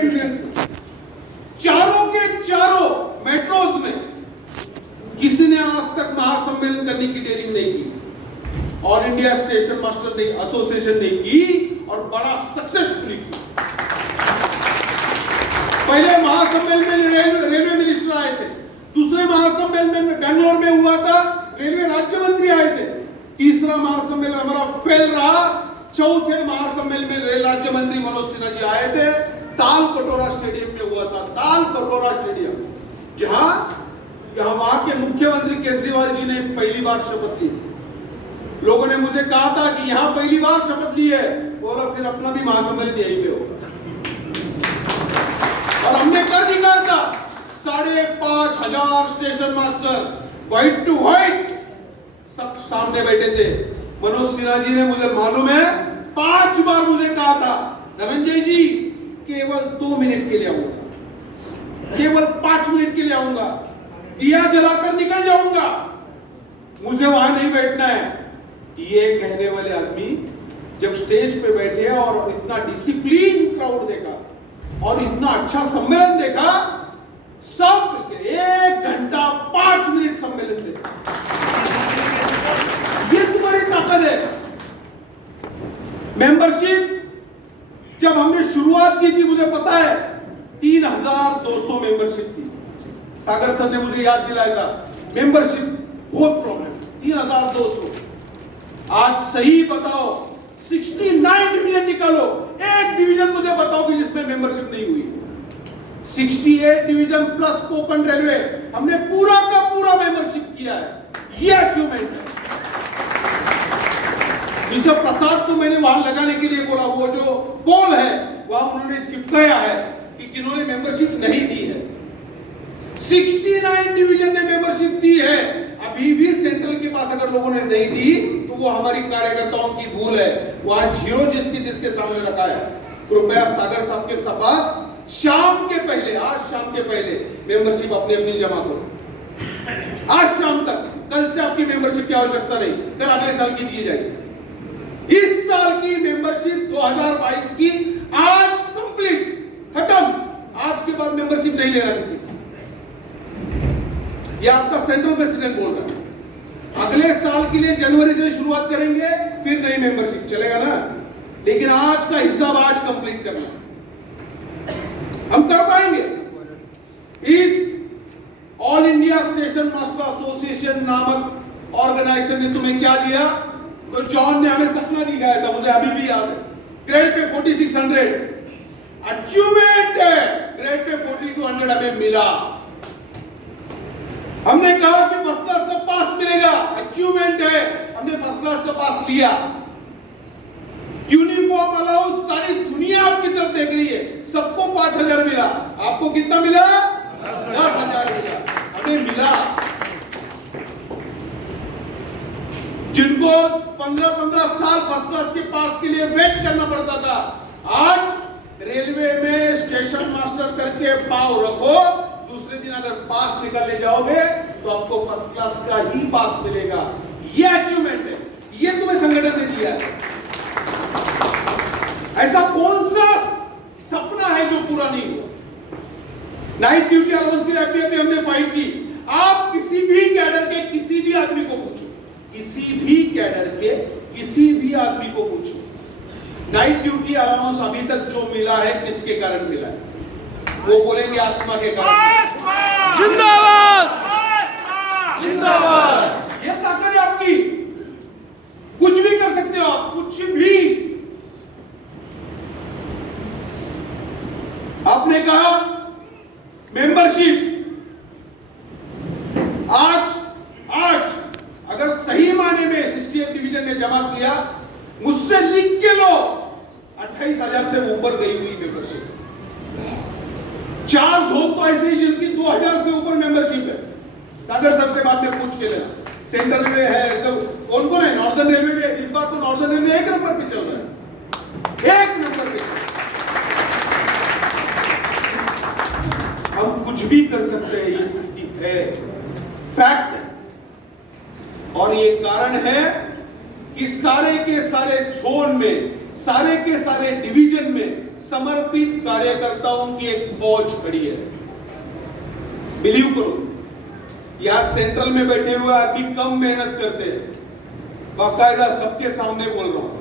Trade unions में, चारों के चारों मेट्रोज में किसी ने आज तक महासम्मेलन करने की डेयरिंग नहीं की। ऑल इंडिया स्टेशन मास्टर ने एसोसिएशन ने की और बड़ा सक्सेसफुली की। पहले महासम्मेलन में रेलवे मिनिस्टर आए थे, दूसरे महासम्मेलन में बेंगलोर में हुआ था, रेलवे राज्य मंत्री आए थे, तीसरा महासम्मेलन हमारा फेल रहा, चौथे महासम्मेलन में रेल राज्य मंत्री मनोज सिन्हा जी आए थे, ताल कटोरा स्टेडियम में हुआ था। ताल कटोरा स्टेडियम, जहां वहां के मुख्यमंत्री केजरीवाल जी ने पहली बार शपथ ली थी। लोगों ने मुझे कहा था कि यहां पहली बार शपथ ली है, बोला फिर अपना भी महासम्मेलन यहीं पे होगा। और हमने कर दिखाया था, 5,500 station master white to white सब सामने बैठे थे। मनोज सिन्हा जी ने, मुझे मालूम है, 5 बार मुझे कहा था, धनंजय जी केवल 2 मिनट के लिए आऊंगा, केवल 5 मिनट के लिए आऊंगा, दिया जलाकर निकल जाऊंगा, मुझे वहां नहीं बैठना है। ये कहने वाले आदमी जब स्टेज पे बैठे और इतना डिसिप्लिन क्राउड देखा और इतना अच्छा सम्मेलन देखा, सब 1 घंटा 5 मिनट सम्मेलन देखा। ये तुम्हारी ताकत है। मेंबरशिप जब हमने शुरुआत की थी, मुझे पता है 3,200 मेंबरशिप थी। सागर सर ने मुझे याद दिलाया था, मेंबरशिप बहुत प्रॉब्लम, 3,200। आज सही बताओ, 69 डिवीजन निकालो, एक डिवीजन मुझे बताओ कि जिसमें मेंबरशिप नहीं हुई। 68 डिवीजन प्लस कोंकण रेलवे, हमने पूरा का पूरा मेंबरशिप किया है। ये अचीवमेंट है। मिस्टर प्रसाद को मैंने वहां लगाने के लिए बोला, वो जो पोल है वहां उन्होंने चिपकाया है कि जिन्होंने मेंबरशिप नहीं दी है। 69 डिवीजन ने मेंबरशिप दी है। अभी भी सेंट्रल के पास अगर लोगों ने नहीं दी तो वो हमारी कार्यकर्ताओं की भूल है। वहां जीरो जिसके सामने रखा है। कृपया सागर साहब के पास शाम के पहले, आज शाम के पहले मेंबरशिप अपनी अपनी जमा करो। आज शाम तक, कल से आपकी मेंबरशिप की आवश्यकता नहीं, कल अगले साल की दी जाएगी। इस साल की मेंबरशिप 2022 की आज कंप्लीट, खत्म। आज के बाद मेंबरशिप नहीं लेना किसी को। ये आपका सेंट्रल प्रेसिडेंट बोल रहा है। अगले साल के लिए जनवरी से शुरुआत करेंगे, फिर नई मेंबरशिप चलेगा ना। लेकिन आज का हिसाब आज कंप्लीट करना हम कर पाएंगे। इस all India station master association नामक ऑर्गेनाइजेशन ने तुम्हें क्या दिया? तो जॉन ने हमें सपना दिखाया था, मुझे अभी भी याद है। ग्रेड पे 4600 अचीवमेंट है, ग्रेड पे 4200 हमें मिला। हमने कहा कि फर्स्ट क्लास का पास मिलेगा, अचीवमेंट है, हमने फर्स्ट क्लास का पास लिया। यूनिफॉर्म अलाउंस सारी दुनिया आपकी तरफ देख रही है, सबको 5,000 मिला। आपको कितना मिला? 10,000 मिला, हमें मिला। जिनको 15-15 साल फर्स्ट क्लास के पास के लिए वेट करना पड़ता था, आज रेलवे में स्टेशन मास्टर करके पाव रखो, दूसरे दिन अगर पास निकालने जाओगे तो आपको फर्स्ट क्लास का ही पास मिलेगा। ये अचीवमेंट है, ये तुम्हें संगठन ने दिया है। ऐसा कौन सा सपना है जो पूरा नहीं हुआ? नाइट ड्यूटी अलाउंस के लिए अभी हमने फाइट की। आप किसी भी कैडर के किसी भी आदमी को पूछो, किसी भी कैडर के किसी भी आदमी को पूछो, नाइट ड्यूटी अलाउंस अभी तक जो मिला है किसके कारण मिला है? वो बोलेंगे आसमा के कारण। जिंदाबाद जिंदाबाद। ये ताकत है आपकी, कुछ भी कर सकते हो आप, कुछ भी। आपने कहा मेंबरशिप, आज अगर सही माने में 68 डिवीजन ने जमा किया, मुझसे लिख के लो, 28,000 से ऊपर गई हुई मेंबरशिप। 4 जोन तो ऐसे ही जिनकी 2,000 से ऊपर मेंबरशिप है। सागर सर से बाद में पूछ के लेना। सेंट्रल रेलवे है तो कौन कौन है? नॉर्दर्न रेलवे में इस बार तो नॉर्दर्न रेलवे 1 नंबर पे चल रहा है, 1 नंबर पे। हम कुछ भी कर सकते हैं, ये स्थिति है, फैक्ट है। और ये कारण है कि सारे के सारे जोन में, सारे के सारे डिवीजन में, समर्पित कार्यकर्ताओं की एक फौज खड़ी है। बिलीव करो, यहां सेंट्रल में बैठे हुए आदमी कम मेहनत करते हैं, बाकायदा सबके सामने बोल रहा हूं।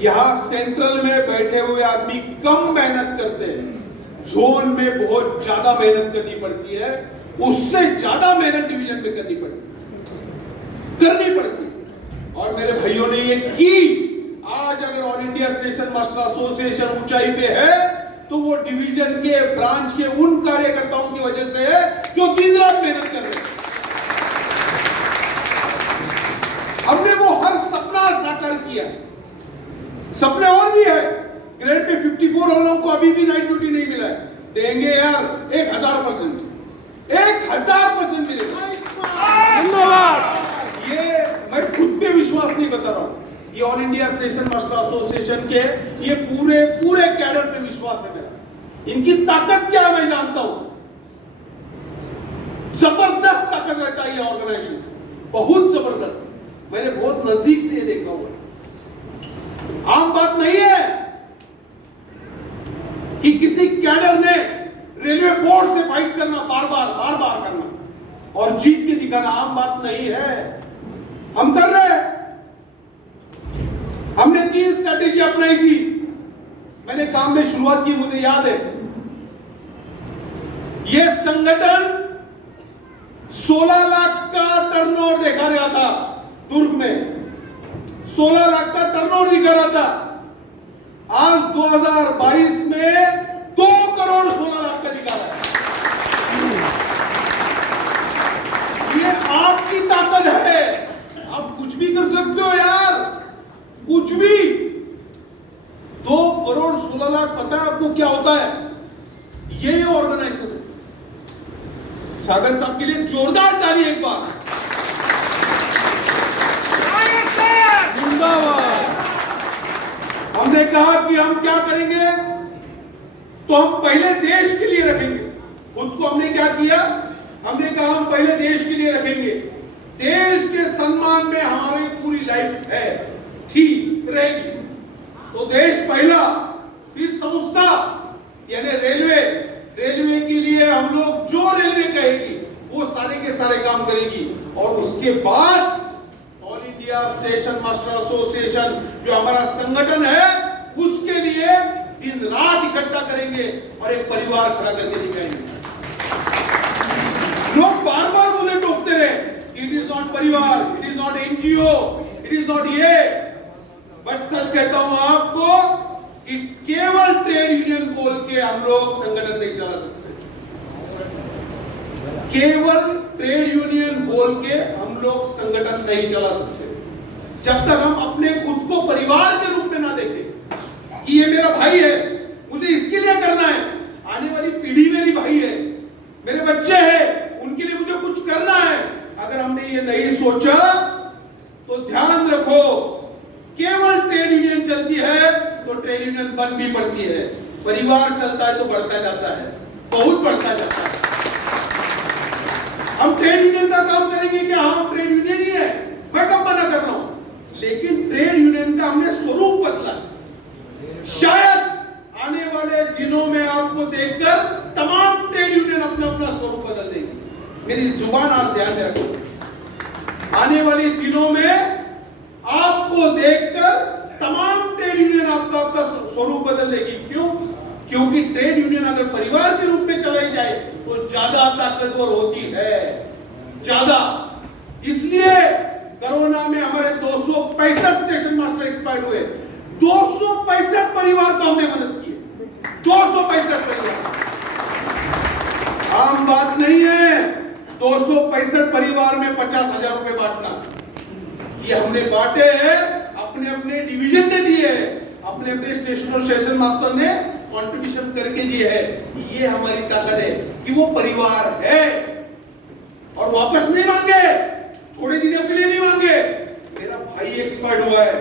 यहां सेंट्रल में बैठे हुए आदमी कम मेहनत करते हैं, जोन में बहुत ज्यादा मेहनत करनी पड़ती है, उससे ज्यादा मेहनत डिवीजन में करनी पड़ती। और मेरे भाइयों ने ये की। आज अगर all India station master association ऊंचाई पे है तो वो डिवीजन के ब्रांच के उन कार्यकर्ताओं की वजह से है जो दिन रात मेहनत कर रहे हैं। हमने वो हर सपना साकार किया। सपने और भी है। ग्रेड पे 54 वालों को अभी भी नाइट ड्यूटी नहीं मिला है, देंगे यार 1000% मिलेगा। ये मैं खुद पे विश्वास नहीं बता रहा हूं, ये all India station master association के ये पूरे कैडर पे विश्वास है मेरा। इनकी ताकत क्या है मैं जानता हूं, जबरदस्त ताकत रहता है ये ऑर्गेनाइजेशन, बहुत जबरदस्त। मैंने बहुत नजदीक से ये देखा हुआ। आम बात नहीं है कि किसी कैडर ने रेलवे बोर्ड से फाइट करना, बार बार करना और जीत के दिखाना आम बात नहीं है। हम कर रहे हैं। हमने 3 स्ट्रेटेजी अपनाई थी। मैंने काम में शुरुआत की, मुझे याद है यह संगठन 16 लाख का टर्नओवर दिखा रहा था। दुर्ग में 16 लाख का टर्नओवर दिखा रहा था। आज 2022 में 2 करोड़ 16 लाख का दिखा रहा है। ये आपकी ताकत है। आप कुछ भी कर सकते हो यार, कुछ भी। 2 करोड़ 16 लाख, पता है आपको क्या होता है? ये ऑर्गेनाइजेशन है। सागर साहब के लिए जोरदार ताली एक बार। हमने कहा कि हम क्या करेंगे, तो हम पहले देश के लिए रखेंगे। खुद को हमने क्या किया, हमने कहा हम पहले देश के लिए रखेंगे। देश के सम्मान में हमारी पूरी लाइफ है, थी, रहेगी। तो देश पहला, फिर संस्था यानी रेलवे के लिए हम लोग जो रेलवे कहेगी वो सारे के सारे काम करेगी। और उसके बाद all India station master association जो हमारा संगठन है उसके लिए दिन रात इकट्ठा करेंगे और एक परिवार खड़ा करके दिखाएंगे। लोग बार मुझे टोकते रहे, इट इज नॉट परिवार, it is not NGO, it is not ये। बट सच कहता हूं आपको कि केवल ट्रेड यूनियन बोल के हम लोग संगठन नहीं चला सकते। केवल ट्रेड यूनियन बोल के हम लोग संगठन नहीं चला सकते जब तक हम अपने खुद को परिवार के रूप में ना देखें कि ये मेरा भाई है, मुझे इसके लिए करना है। आने वाली पीढ़ी मेरी भाई है, मेरे बच्चे हैं, उनके लिए मुझे कुछ करना है। अगर हमने ये नहीं सोचा तो ध्यान रखो, केवल ट्रेड यूनियन चलती है तो ट्रेड यूनियन बंद भी पड़ती है। परिवार चलता है तो बढ़ता जाता है, बहुत बढ़ता जाता है। हम ट्रेड यूनियन का काम करेंगे कि हाँ ट्रेड यूनियन ही है, मैं कब मना कर रहा हूं, लेकिन ट्रेड यूनियन का हमने स्वरूप बदला। शायद आने वाले दिनों में आपको देखकर तमाम ट्रेड यूनियन अपना अपना स्वरूप बदल देंगे। मेरी जुबान आज ध्यान में रखो। आने वाले दिनों में आपको देखकर तमाम ट्रेड यूनियन आपका स्वरूप बदल देगी। क्यों? क्योंकि ट्रेड यूनियन अगर परिवार के रूप में चलाई जाए तो ज्यादा ताकतवर होती है, ज्यादा। इसलिए कोरोना में हमारे 265 स्टेशन मास्टर एक्सपायर्ड हुए। 265 परिवार को हमने मदद की है। 265 परिवार, आम बात नहीं है। 265 परिवार में 50,000 रुपए बांटना, ये हमने बांटे हैं, अपने अपने डिवीजन ने दिए हैं, अपने अपने स्टेशन और स्टेशन मास्टर ने कंट्रीब्यूशन करके दिए है। ये हमारी ताकत है कि वो परिवार है और वापस नहीं मांगे, थोड़े दिनों के लिए नहीं मांगे। मेरा भाई एक्सपायर्ड हुआ है,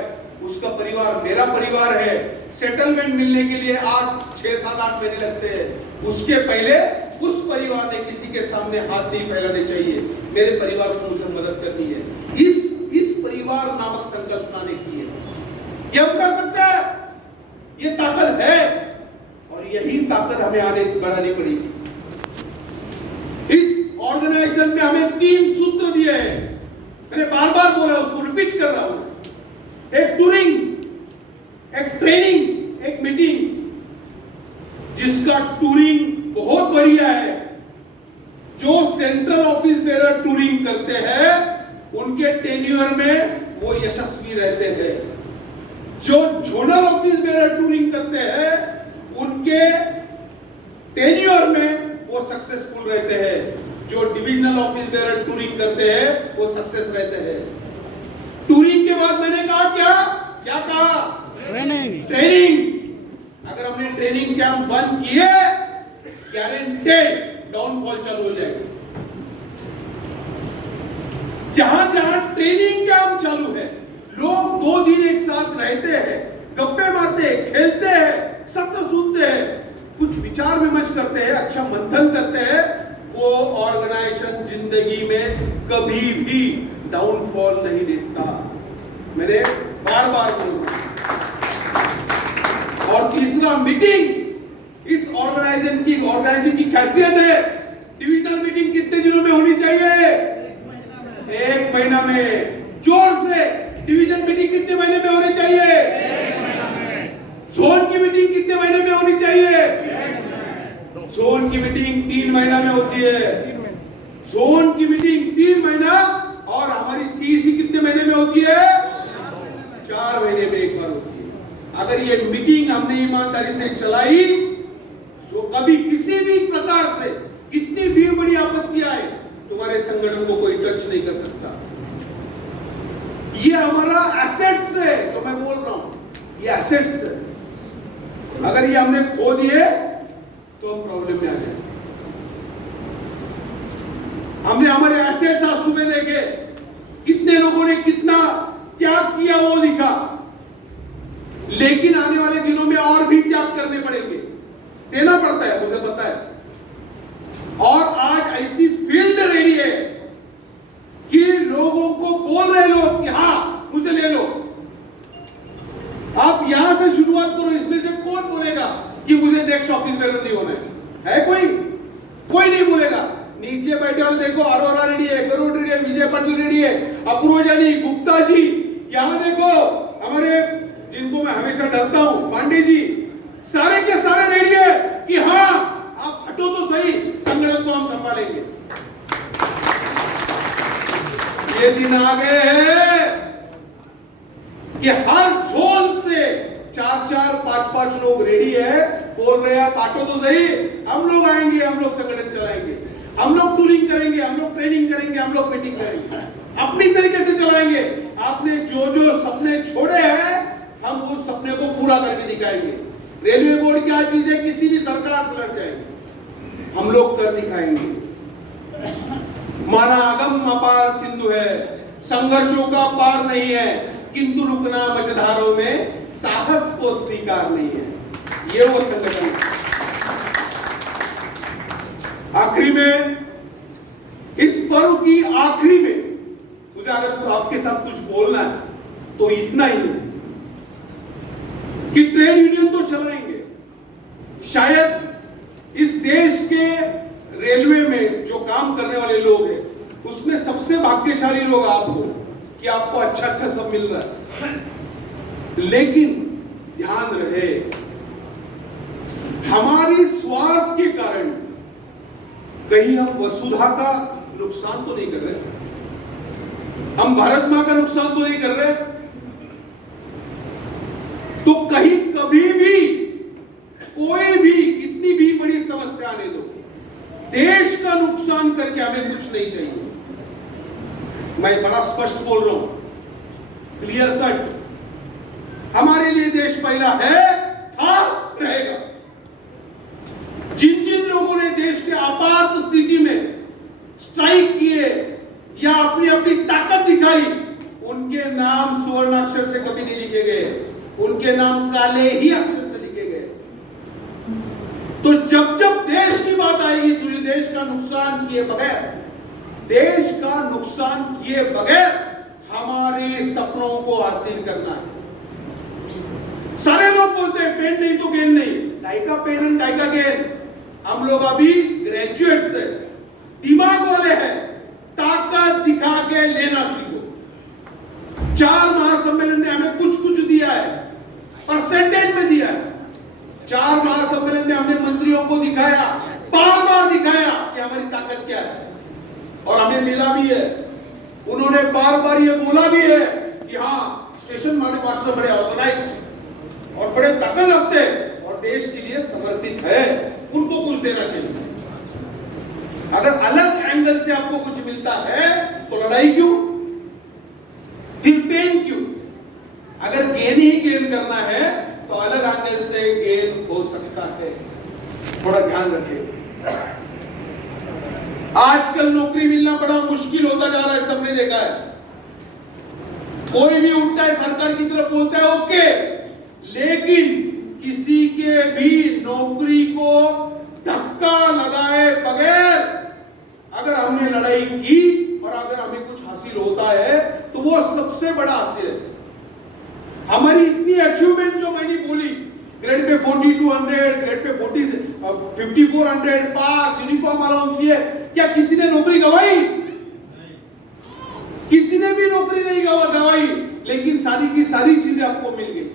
उसका परिवार मेरा परिवार है। सेटलमेंट मिलने के लिए 6, 7, 8 महीने लगते हैं। उसके पहले उस परिवार ने किसी के सामने हाथ नहीं फैलाने चाहिए। मेरे परिवार को मुझे मदद करनी है। इस परिवार नामक संकल्पना ने की है। ये हम कर सकते हैं, ये ताकत है। हमें आगे बढ़ानी पड़ेगी। इस ऑर्गेनाइजेशन में हमें 3 सूत्र दिए हैं, मैंने बार बार बोला, उसको रिपीट कर रहा हूं। एक टूरिंग, एक ट्रेनिंग, एक मीटिंग। जिसका टूरिंग बहुत बढ़िया है, जो सेंट्रल ऑफिस बेरर टूरिंग करते हैं उनके टेन्योर में वो यशस्वी रहते हैं। जो जोनल ऑफिस बेरर टूरिंग करते हैं उनके टेन्योर में वो सक्सेसफुल रहते हैं। जो डिविजनल ऑफिस बेरर टूरिंग करते हैं वो सक्सेस रहते हैं। टूरिंग के बाद मैंने कहा क्या कहा? ट्रेनिंग। अगर हमने ट्रेनिंग कैंप बंद किए, गारंटेड डाउनफॉल चालू हो जाएगा। जहां जहां ट्रेनिंग कैंप चालू है, लोग 2 दिन एक साथ रहते हैं, गप्पे मारते हैं, खेलते हैं, सत्र सुनते हैं, कुछ विचार विमर्श करते हैं, अच्छा मंथन करते हैं, वो ऑर्गेनाइजेशन जिंदगी में कभी भी डाउनफॉल नहीं देखता। मैंने बार बार बोला। और तीसरा, मीटिंग। इस ऑर्गेनाइजेशन की खासियत है, डिविजनल मीटिंग कितने दिनों में होनी चाहिए? 1 महीना में। जोर से, डिवीजन मीटिंग कितने महीने में होनी चाहिए? 1 महीना में। जोन की मीटिंग कितने महीने में होनी चाहिए? 1 महीना। जोन की मीटिंग 3 महीना में होती है। जोन की मीटिंग 3 महीना, और हमारी सीईसी कितने महीने में होती है? 4 महीने में एक बार होती है। अगर ये मीटिंग हमने ईमानदारी से चलाई, जो कभी किसी भी प्रकार से कितनी भी बड़ी आपत्ति आए, तुम्हारे संगठन को कोई टच नहीं कर सकता। ये हमारा एसेट्स है, जो मैं बोल रहा हूं, ये एसेट्स है। अगर ये हमने खो दिए तो हम प्रॉब्लम में आ जाएंगे। हमने हमारे एसेट्स आज सुबह देखे, कितने लोगों ने कितना त्याग किया वो दिखा, लेकिन आने वाले दिनों में और भी त्याग करने पड़ेंगे, देना पड़ता है, मुझे पता है। और आज ऐसी फील्ड रेडी है कि लोगों को बोल रहे लोग कि हाँ मुझे ले लो। आप यहां से शुरुआत करो। इसमें से कौन बोलेगा कि मुझे नेक्स्ट ऑफिस बेरर नहीं होना है? कोई नहीं बोलेगा। नीचे बैठे वाले देखो, अरोरा रेडी है, गरुड़ रेडी है, विजय पाटिल रेडी है, अपूर्वा जी, गुप्ता जी, यहां देखो हमारे जिनको मैं हमेशा डरता हूं, पांडे जी, सारे के सारे रेडी है कि हाँ आप हटो तो सही, संगठन को हम संभालेंगे। ये दिन आ गए हैं कि हर जोन से 4-4, 5-5 लोग रेडी है, बोल रहे हैं काटो तो सही, हम लोग आएंगे, हम लोग संगठन चलाएंगे, हम लोग टूरिंग करेंगे, हम लोग ट्रेनिंग करेंगे, हम लोग मीटिंग करेंगे, अपनी तरीके से चलाएंगे। आपने जो सपने छोड़े हैं, हम उन सपने को पूरा करके दिखाएंगे। रेलवे बोर्ड क्या चीज है? किसी भी सरकार से लड़ जाएंगे, हम लोग कर दिखाएंगे। माना अगम अपार सिंधु है, संघर्षों का पार नहीं है, किंतु रुकना मझधारों में साहस को स्वीकार नहीं है। ये वो संगठन है। आखिरी में, इस पर्व की आखिरी में मुझे अगर आपके साथ कुछ बोलना है तो इतना ही है कि ट्रेड यूनियन तो चलाएंगे। शायद इस देश के रेलवे में जो काम करने वाले लोग हैं, उसमें सबसे भाग्यशाली लोग आप हो कि आपको अच्छा सब मिल रहा है। लेकिन ध्यान रहे, हमारी स्वार्थ के कारण कहीं हम वसुधा का नुकसान तो नहीं कर रहे, हम भारत मां का नुकसान तो नहीं कर रहे। तो कहीं कभी भी कोई भी कितनी भी बड़ी समस्या आने दो, देश का नुकसान करके हमें कुछ नहीं चाहिए। मैं बड़ा स्पष्ट बोल रहा हूं, क्लियर कट। हमारे लिए देश पहला है, था, रहेगा। जिन जिन लोगों ने देश के आपात स्थिति में स्ट्राइक किए या अपनी अपनी ताकत दिखाई, उनके नाम सुवर्णाक्षर से कभी नहीं लिखे गए, उनके नाम काले ही अक्षर से लिखे गए। तो जब जब देश की बात आएगी, तुझे देश का नुकसान किए बगैर हमारे सपनों को हासिल करना है। सारे लोग बोलते हैं पेन नहीं तो गेंद नहीं, काय का पेन और काय का गेंद। हम लोग अभी ग्रेजुएट्स है, दिमाग वाले हैं, ताकत दिखा के लेना सीखो। 4 महासम्मेलन ने हमें कुछ कुछ दिया है, परसेंटेज में दिया है। 4 महासम्मेलन में हमने मंत्रियों को दिखाया, बार बार दिखाया कि हमारी ताकत क्या है, और हमें मिला भी है। उन्होंने बार बार ये बोला भी है कि हाँ, स्टेशन मास्टर बड़े ऑर्गेनाइज और बड़े ताकत रखते हैं और देश के लिए समर्पित है, उनको कुछ देना चाहिए। अगर अलग एंगल से आपको कुछ मिलता है तो लड़ाई क्यों, फिर पेन क्यों? अगर गेन ही गेन करना है तो अलग एंगल से गेन हो सकता है, थोड़ा ध्यान रखिए। आजकल नौकरी मिलना बड़ा मुश्किल होता जा रहा है, सबने देखा है। कोई भी उठता है सरकार की तरफ बोलता है ओके, लेकिन किसी के भी नौकरी को धक्का लगाए बगैर अगर हमने लड़ाई की और अगर हमें कुछ हासिल होता है तो वो सबसे बड़ा हासिल है। हमारी इतनी अचीवमेंट जो मैंने बोली, ग्रेड पे 4200, ग्रेड पे 5400 पास, यूनिफॉर्म अलाउंस, ये क्या किसी ने नौकरी गवाई? किसी ने भी नौकरी नहीं गवाई, लेकिन सारी की सारी चीजें आपको मिल गई।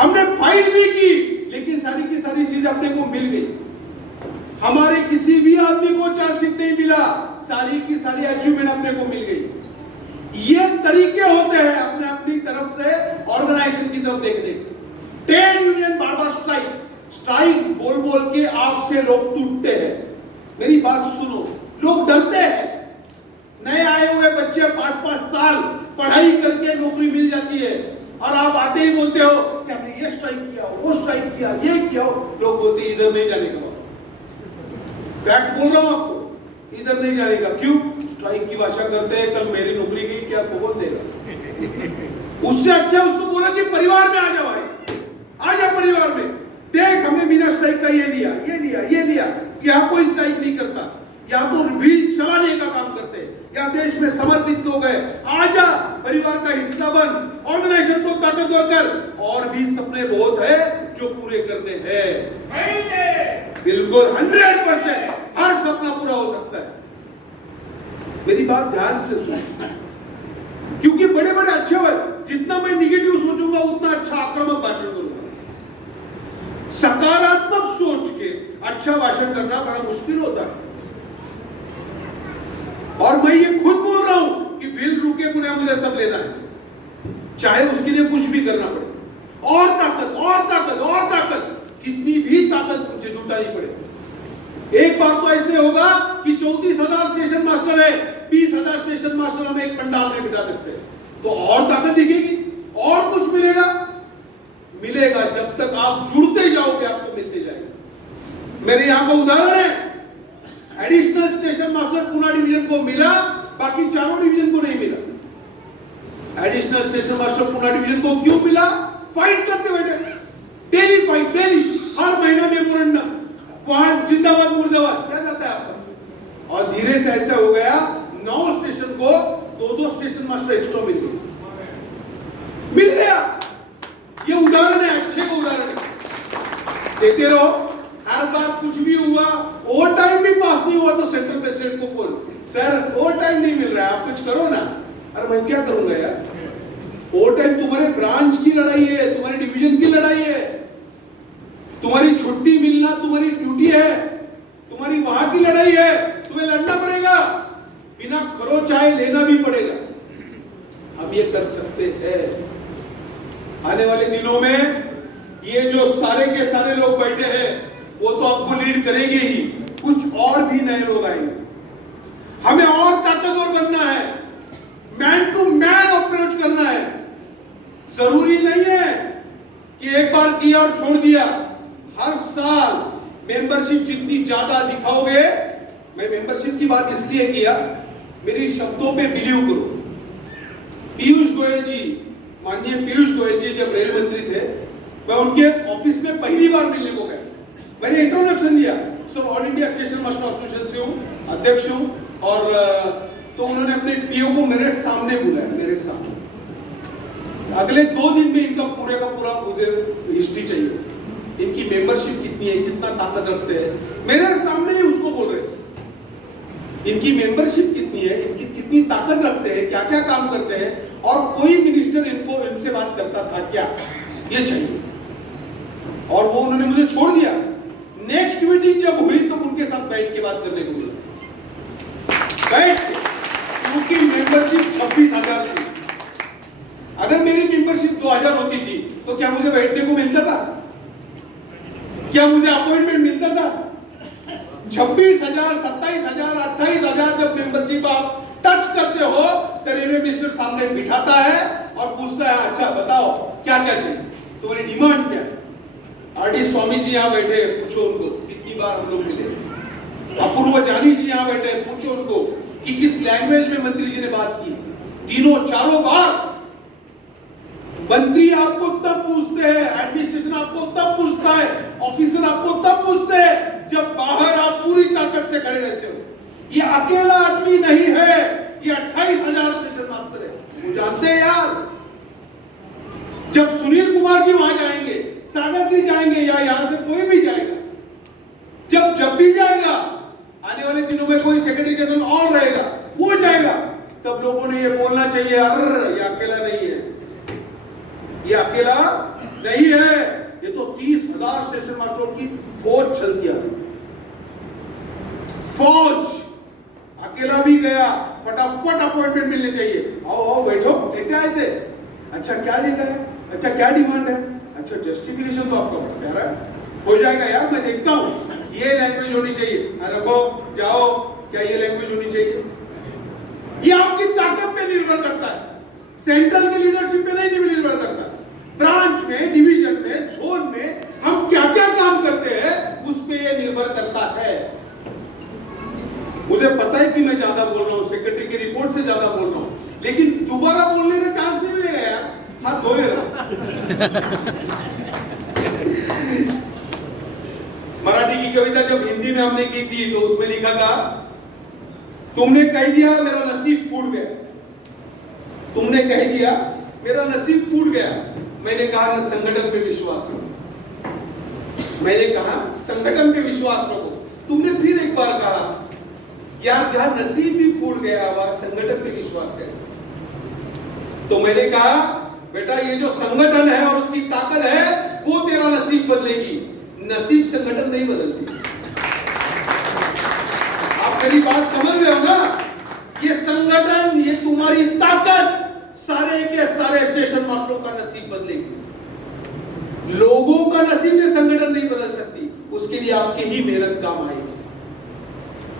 हमने फाइल भी की, लेकिन सारी की सारी चीजें अपने को मिल गई। हमारे किसी भी आदमी को चार्जशीट नहीं मिला, सारी की सारी अचीवमेंट अपने को मिल गई। ये तरीके होते हैं अपने अपनी तरफ से ऑर्गेनाइजेशन की तरफ देखने के। ट्रेड यूनियन बार बार स्ट्राइक बोल बोल के आपसे लोग टूटते हैं। मेरी बात सुनो, लोग डरते हैं। नए आए हुए बच्चे 5-5 साल पढ़ाई करके नौकरी मिल जाती है और आप आते ही बोलते हो कि हमने ये स्ट्राइक किया, वो स्ट्राइक किया, ये किया। लोग बोलते इधर नहीं जाने का। फैक्ट बोल रहा हूं आपको, इधर नहीं जाने का। क्यों? स्ट्राइक की भाषा करते हैं, कल मेरी नौकरी गई, क्या कौन देगा? उससे अच्छा उसको बोला कि परिवार में आ जाओ भाई, आ जा परिवार में, देख हमने बिना स्ट्राइक का ये लिया, ये लिया, ये लिया। यहाँ कोई स्ट्राइक नहीं करता, यहाँ तो व्हील चलाने का काम करते हैं। यहाँ देश में समर्पित लोग हैं, आजा परिवार का हिस्सा बन, ऑर्गेनाइजेशन को ताकतवर कर। और भी सपने बहुत है जो पूरे करने हैं, बिल्कुल 100% हर सपना पूरा हो सकता है। मेरी बात ध्यान से सुनो, क्योंकि बड़े बड़े अच्छे हुए, जितना मैं निगेटिव सोचूंगा उतना अच्छा आक्रामक भाषण करूंगा। सकारात्मक सोच के अच्छा भाषण करना बड़ा मुश्किल होता है। और मैं ये खुद बोल रहा हूं कि व्हील रुके पुनः मुझे सब लेना है, चाहे उसके लिए कुछ भी करना पड़े। और ताकत, और ताकत, और ताकत, कितनी भी ताकत मुझे जुटानी पड़े। एक बार तो ऐसे होगा कि 34,000 स्टेशन मास्टर है, 20,000 स्टेशन मास्टर हम एक पंडाल में बिठा सकते हैं, तो और ताकत दिखेगी, और कुछ मिलेगा। जब तक आप जुड़ते जाओगे आपको मिलते जाएंगे। मेरे यहां का उदाहरण है, additional station master Poona division को मिला, बाकी चारों डिवीजन को नहीं मिला। Additional station master Poona division को क्यों मिला? फाइट करते बैठे, डेली फाइट, डेली, हर महीना मेमोरेंडम, वहां जिंदाबाद मुर्दाबाद क्या जाता है आपका। और धीरे से ऐसा हो गया 9 स्टेशन को 2-2 स्टेशन मास्टर एक्स्ट्रा मिल गया। ये उदाहरण है, अच्छे का उदाहरण है। देखते रहो, हर बार कुछ भी हुआ, ओवर टाइम भी पास नहीं हुआ तो सेंट्रल प्रेसिडेंट को फोन, सर ओवर टाइम नहीं मिल रहा है, आप कुछ करो ना। अरे मैं क्या करूंगा यार, ओवर टाइम तुम्हारे ब्रांच की लड़ाई है, तुम्हारी डिवीजन की लड़ाई है, तुम्हारी छुट्टी मिलना तुम्हारी ड्यूटी है, तुम्हारी वहां की लड़ाई है, तुम्हें लड़ना पड़ेगा, बिना खरोचाए लेना भी पड़ेगा। हम ये कर सकते हैं। आने वाले दिनों में ये जो सारे के सारे लोग बैठे हैं वो तो आपको लीड करेंगे ही, कुछ और भी नए लोग आएंगे। हमें और ताकतवर बनना है, मैन टू मैन अप्रोच करना है। जरूरी नहीं है कि एक बार किया और छोड़ दिया। हर साल मेंबरशिप जितनी ज्यादा दिखाओगे, मैं मेंबरशिप की बात इसलिए किया, मेरी शब्दों पे बिलीव करो। पीयूष गोयल जी, माननीय पीयूष गोयल जी जब रेल मंत्री थे, मैं उनके ऑफिस में पहली बार मिलने को गया। मैंने इंट्रोडक्शन दिया, sir all India station master association से हूँ, अध्यक्ष हूँ, और तो उन्होंने अपने पीओ को मेरे सामने बुलाया, मेरे सामने। अगले 2 दिन में इनका पूरे का पूरा मुझे हिस्ट्री चाहिए। इनकी मेंबरशिप कितनी है, कितना ताकत रखते हैं, मेरे सामने ही उसको बोल रहे थे। इनकी मेंबरशिप कितनी है, इनकी कितनी ताकत रखते हैं, क्या क्या काम करते हैं, और कोई मिनिस्टर इनसे बात करता था क्या, ये चाहिए। और वो उन्होंने मुझे छोड़ दिया। नेक्स्ट मीटिंग जब हुई तो उनके साथ बैठ के बात करने को मिला, बैठ के, क्योंकि मेंबरशिप 26,000 थी। अगर मेरी मेंबरशिप 2,000 होती थी तो क्या मुझे बैठने को मिलता था, क्या मुझे अपॉइंटमेंट मिलता था? 26,000, 27,000, 28,000 जब मेंबरशिप आप टच करते हो तो रेलवे मिनिस्टर सामने बिठाता है और पूछता है, अच्छा बताओ क्या क्या चाहिए, तुम्हारी डिमांड क्या है? आरडी स्वामी जी यहाँ बैठे, पूछो उनको कितनी बार हम लोग मिले। अपूर्व जानी जी यहाँ बैठे, पूछो उनको कि किस लैंग्वेज में मंत्री जी ने बात की। तीनों चारों बार मंत्री आपको तब पूछते हैं, एडमिनिस्ट्रेशन आपको तब पूछता है, ऑफिसर आपको तब पूछते हैं जब बाहर आप पूरी ताकत से खड़े रहते हो। ये अकेला आदमी नहीं है, ये 28,000 स्टेशन मास्टर है, वो जानते हैं यार। जब सुनील कुमार जी वहां जाएंगे, सागर जी जाएंगे, या यहां से कोई भी जाएगा, जब भी जाएगा, आने वाले दिनों में कोई सेक्रेटरी जनरल और रहेगा, वो जाएगा, तब लोगों ने ये बोलना चाहिए, अरे ये अकेला नहीं है, ये अकेला नहीं है, ये तो 30,000 स्टेशन मास्टरों की फौज चलती आ रही। फौज अकेला भी गया, फटाफट अपॉइंटमेंट मिलने चाहिए। आओ आओ बैठो, कैसे आए थे, अच्छा क्या लेना है, अच्छा क्या डिमांड है, अच्छा जस्टिफिकेशन तो आपका बड़ा प्यारा है, हो जाएगा यार, मैं देखता हूं, ये लैंग्वेज होनी चाहिए, रखो जाओ, क्या ये लैंग्वेज होनी चाहिए? ये आपकी ताकत पे निर्भर करता है, सेंट्रल की लीडरशिप पे नहीं निर्भर करता। ब्रांच में, डिवीजन में, जोन में हम क्या क्या काम करते हैं उस पे ये निर्भर करता है। मुझे पता है कि मैं ज्यादा बोल रहा हूं, सेक्रेटरी की रिपोर्ट से ज्यादा बोल रहा हूं, लेकिन दोबारा बोलने का चांस नहीं मिलेगा यार, हाथ धो ले रहा। मराठी की कविता जब हिंदी में हमने की थी तो उसमें लिखा था, तुमने कह दिया मेरा नसीब फूट गया, तुमने कह दिया मेरा नसीब फूट गया। मैंने कहा संगठन पे विश्वास रखो, मैंने कहा संगठन पे विश्वास रखो। तुमने फिर एक बार कहा यार जहां नसीब भी फूट गया वहां संगठन पे विश्वास कैसे? तो मैंने कहा बेटा ये जो संगठन है और उसकी ताकत है वो तेरा नसीब बदलेगी, नसीब संगठन नहीं बदलती। आप मेरी बात समझ रहे हो ना? ये संगठन, ये तुम्हारी ताकत सारे के सारे स्टेशन मास्टरों का नसीब बदलेगी। लोगों का नसीब ये संगठन नहीं बदल सकती, उसके लिए आपकी ही मेहनत काम आएगी।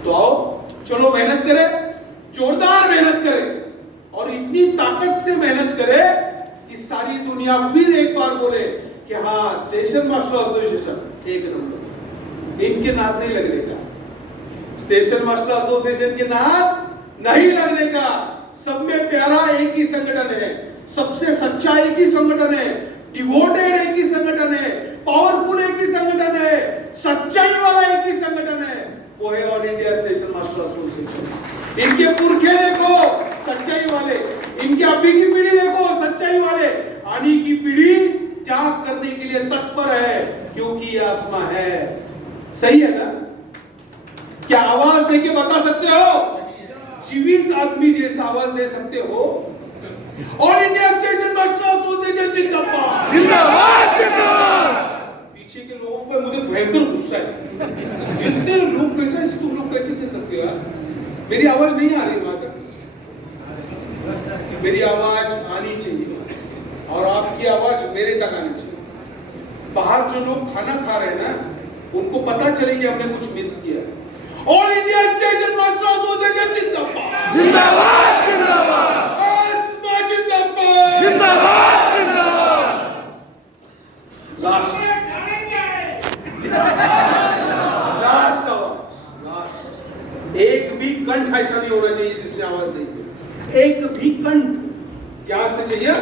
तो आओ चलो मेहनत करें, जोरदार मेहनत करें और इतनी ताकत से मेहनत करें कि सारी दुनिया फिर एक बार बोले कि हाँ स्टेशन मास्टर एसोसिएशन एक नंबर। इनके नाम नहीं लगने का, स्टेशन मास्टर एसोसिएशन के नाम नहीं लगने का। सब में प्यारा एक ही संगठन है, सबसे सच्चा एक ही संगठन है, डिवोटेड एक ही संगठन है, पावरफुल एक ही संगठन है, सच्चाई वाला एक ही संगठन है, वो है all India station master association. इनके पुरखे देखो सच्चाई वाले, इनके अभी की पीढ़ी देखो सच्चाई वाले, आने की पीढ़ी त्याग करने के लिए तत्पर है क्योंकि ये आसमा है। सही है ना? क्या आवाज देके बता सकते हो? जीवित आदमी जैसा आवाज दे सकते हो? All India station master association जिंदाबाद, जिंदाबाद, जिंदाबाद। पीछे के लोगों पे मुझे भयंकर गुस्सा है, इतने लोग कैसे, तुम लोग कैसे कह सकते हो यार? मेरी आवाज नहीं आ रही वहां तक, मेरी आवाज आनी चाहिए और आपकी आवाज मेरे तक आनी चाहिए। बाहर जो लोग खाना खा रहे हैं ना, उनको पता चले कि हमने कुछ मिस किया है। All India station master association जिंदाबाद, जिंदाबाद, जिंदाबाद, आसमा जिंदाबाद, जिंदाबाद, जिंदाबाद। लास्ट आवाज, लास्ट। एक भी कंठ ऐसा नहीं होना चाहिए जिसने आवाज नहीं दी, एक भी कंठ यहां से चाहिए,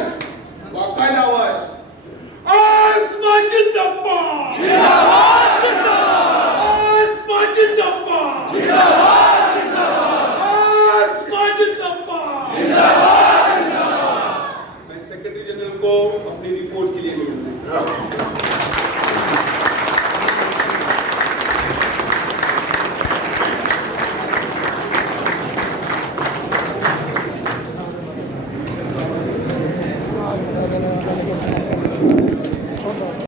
बाकायदा आवाज, आसमा जिंदाबाद।